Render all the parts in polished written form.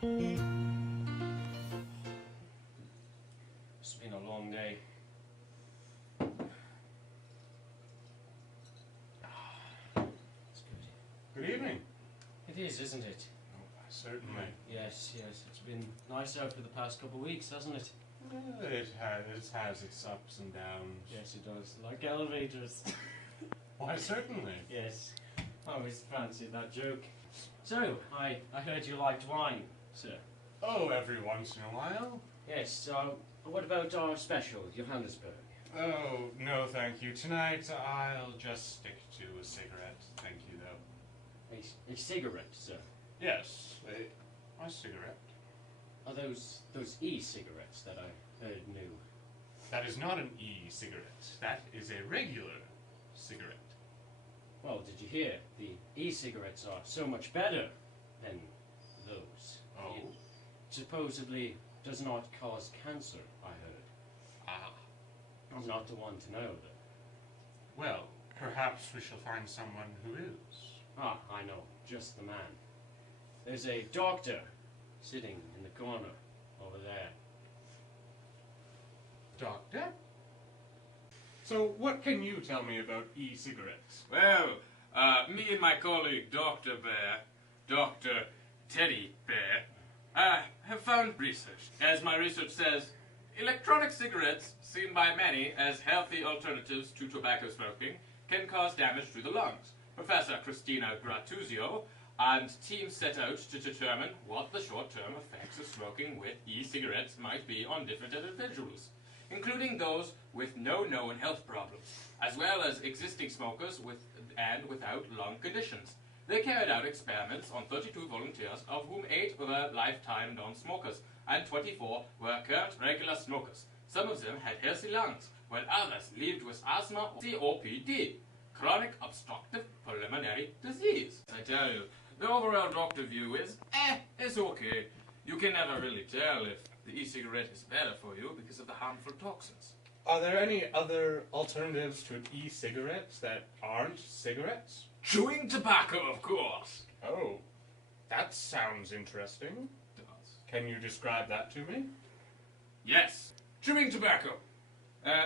It's been a long day. It's good. Good evening. It is, isn't it? Certainly. Yes, yes. It's been nice out for the past couple of weeks, hasn't it? It has its ups and downs. Yes, it does. Like elevators. Why, certainly. Yes. I always fancied that joke. So, I heard you liked wine, sir. Oh, every once in a while. Yes, so what about our special, Johannesburg? Oh, no thank you. Tonight I'll just stick to a cigarette. Thank you, though. A cigarette, sir. Yes, a cigarette. Are those e-cigarettes that I heard new? That is not an e-cigarette. That is a regular cigarette. Well, did you hear? The e-cigarettes are so much better than those. Oh. It supposedly does not cause cancer, I heard. Ah. I'm not the one to know, though. Well, perhaps we shall find someone who is. Ah, I know. Just the man. There's a doctor sitting in the corner over there. Doctor? So, what can you tell me about e-cigarettes? Well, me and my colleague Dr. Bear, Dr. Teddy Bear, have found research. As my research says, electronic cigarettes, seen by many as healthy alternatives to tobacco smoking, can cause damage to the lungs. Professor Christina Gratuzio and team set out to determine what the short-term effects of smoking with e-cigarettes might be on different individuals, including those with no known health problems, as well as existing smokers with and without lung conditions. They carried out experiments on 32 volunteers, of whom 8 were lifetime non-smokers, and 24 were current regular smokers. Some of them had healthy lungs, while others lived with asthma or COPD, chronic obstructive pulmonary disease. I tell you, the overall doctor view is, it's okay. You can never really tell if the e-cigarette is better for you because of the harmful toxins. Are there any other alternatives to e-cigarettes that aren't cigarettes? Chewing tobacco, of course. Oh, that sounds interesting. Does. Can you describe that to me? Yes. Chewing tobacco.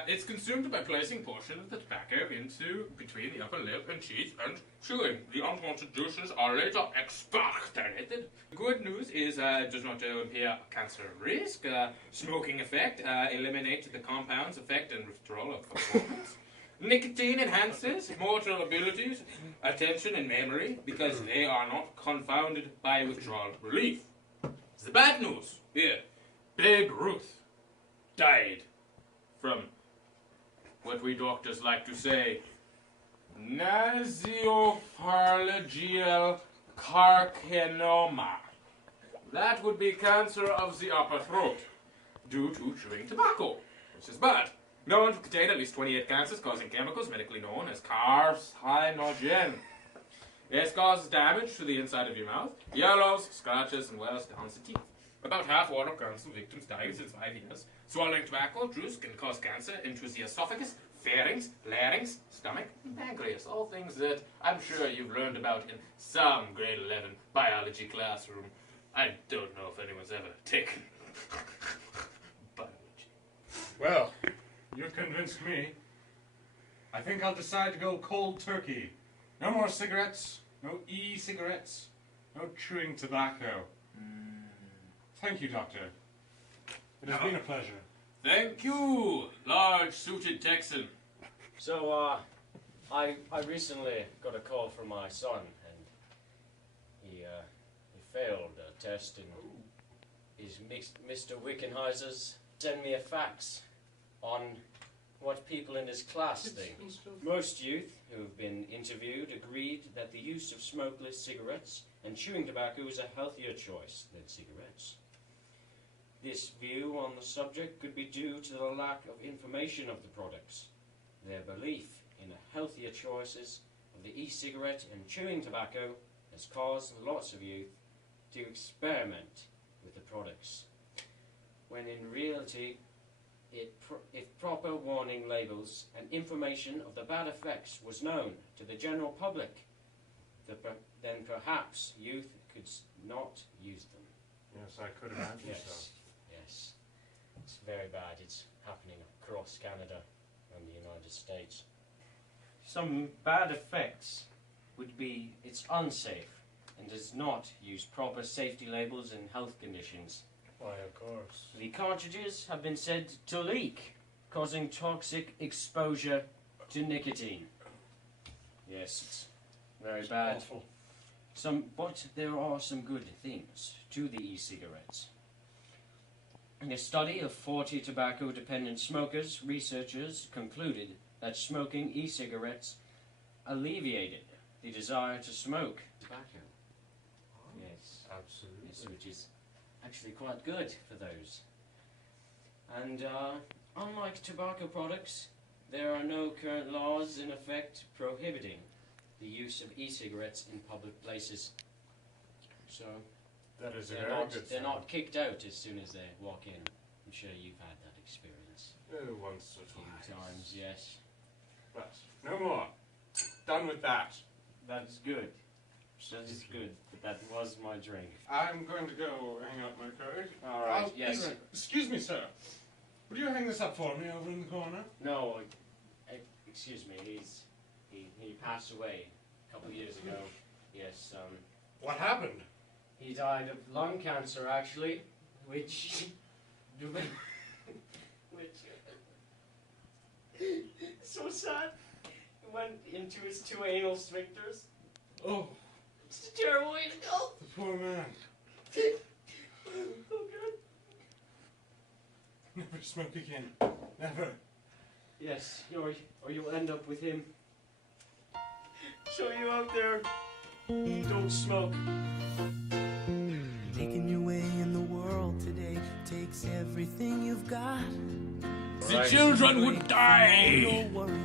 It's consumed by placing a portion of the tobacco into between the upper lip and teeth and chewing. The unwanted juices are later expurgated. The good news is it does not impair cancer risk, smoking effect, eliminate the compounds effect and withdrawal of performance. Nicotine enhances motor abilities, attention and memory because they are not confounded by withdrawal relief. The bad news here, Babe Ruth died from what we doctors like to say, nasopharyngeal carcinoma. That would be cancer of the upper throat due to chewing tobacco, which is bad. Known to contain at least 28 cancers causing chemicals medically known as carcinogen. This causes damage to the inside of your mouth, yellows, scratches, and wells down the teeth. About half all of cancer victims die within 5 years. Swallowing tobacco juice can cause cancer into the esophagus, pharynx, larynx, stomach, and pancreas. All things that I'm sure you've learned about in some grade 11 biology classroom. I don't know if anyone's ever taken biology. Well, you've convinced me. I think I'll decide to go cold turkey. No more cigarettes, no e-cigarettes, no chewing tobacco. Thank you, Doctor. It has been a pleasure. Thank you, large-suited Texan. So, I recently got a call from my son, and he failed a test, and Mr. Wickenheiser's sent me a fax on what people in his class think. Most youth who have been interviewed agreed that the use of smokeless cigarettes and chewing tobacco is a healthier choice than cigarettes. This view on the subject could be due to the lack of information of the products. Their belief in the healthier choices of the e-cigarette and chewing tobacco has caused lots of youth to experiment with the products, when in reality, if proper warning labels and information of the bad effects was known to the general public, then perhaps youth could not use them. Yes, I could imagine Yes, yes. It's very bad. It's happening across Canada and the United States. Some bad effects would be it's unsafe and does not use proper safety labels and health conditions. Why, of course. The cartridges have been said to leak, causing toxic exposure to nicotine. Yes, it's very bad. Awful. But there are some good things to the e-cigarettes. In a study of 40 tobacco-dependent smokers, researchers concluded that smoking e-cigarettes alleviated the desire to smoke tobacco. Yes, Absolutely. yes, which is actually quite good for those. And unlike tobacco products, there are no current laws in effect prohibiting the use of e-cigarettes in public places. So That is a they're very not, good they're sign. not kicked out as soon as they walk in. I'm sure you've had that experience Oh, once or a few twice. times, yes. But no more. Done with that. That's good. That is good, but that was my drink. I'm going to go hang up my coat. All right, yes. Excuse me, sir. Would you hang this up for me over in the corner? No, excuse me, he passed away a couple of years ago. Yes, What happened? he died of lung cancer actually, which so sad. It went into his 2 anal sphincters. Oh, It's a terrible way to go. the poor man. Oh god. Never smoke again. Never. Yes, or you'll end up with him. So you out there, don't smoke. Making your way in the world today takes everything you've got. The children would die. No worries.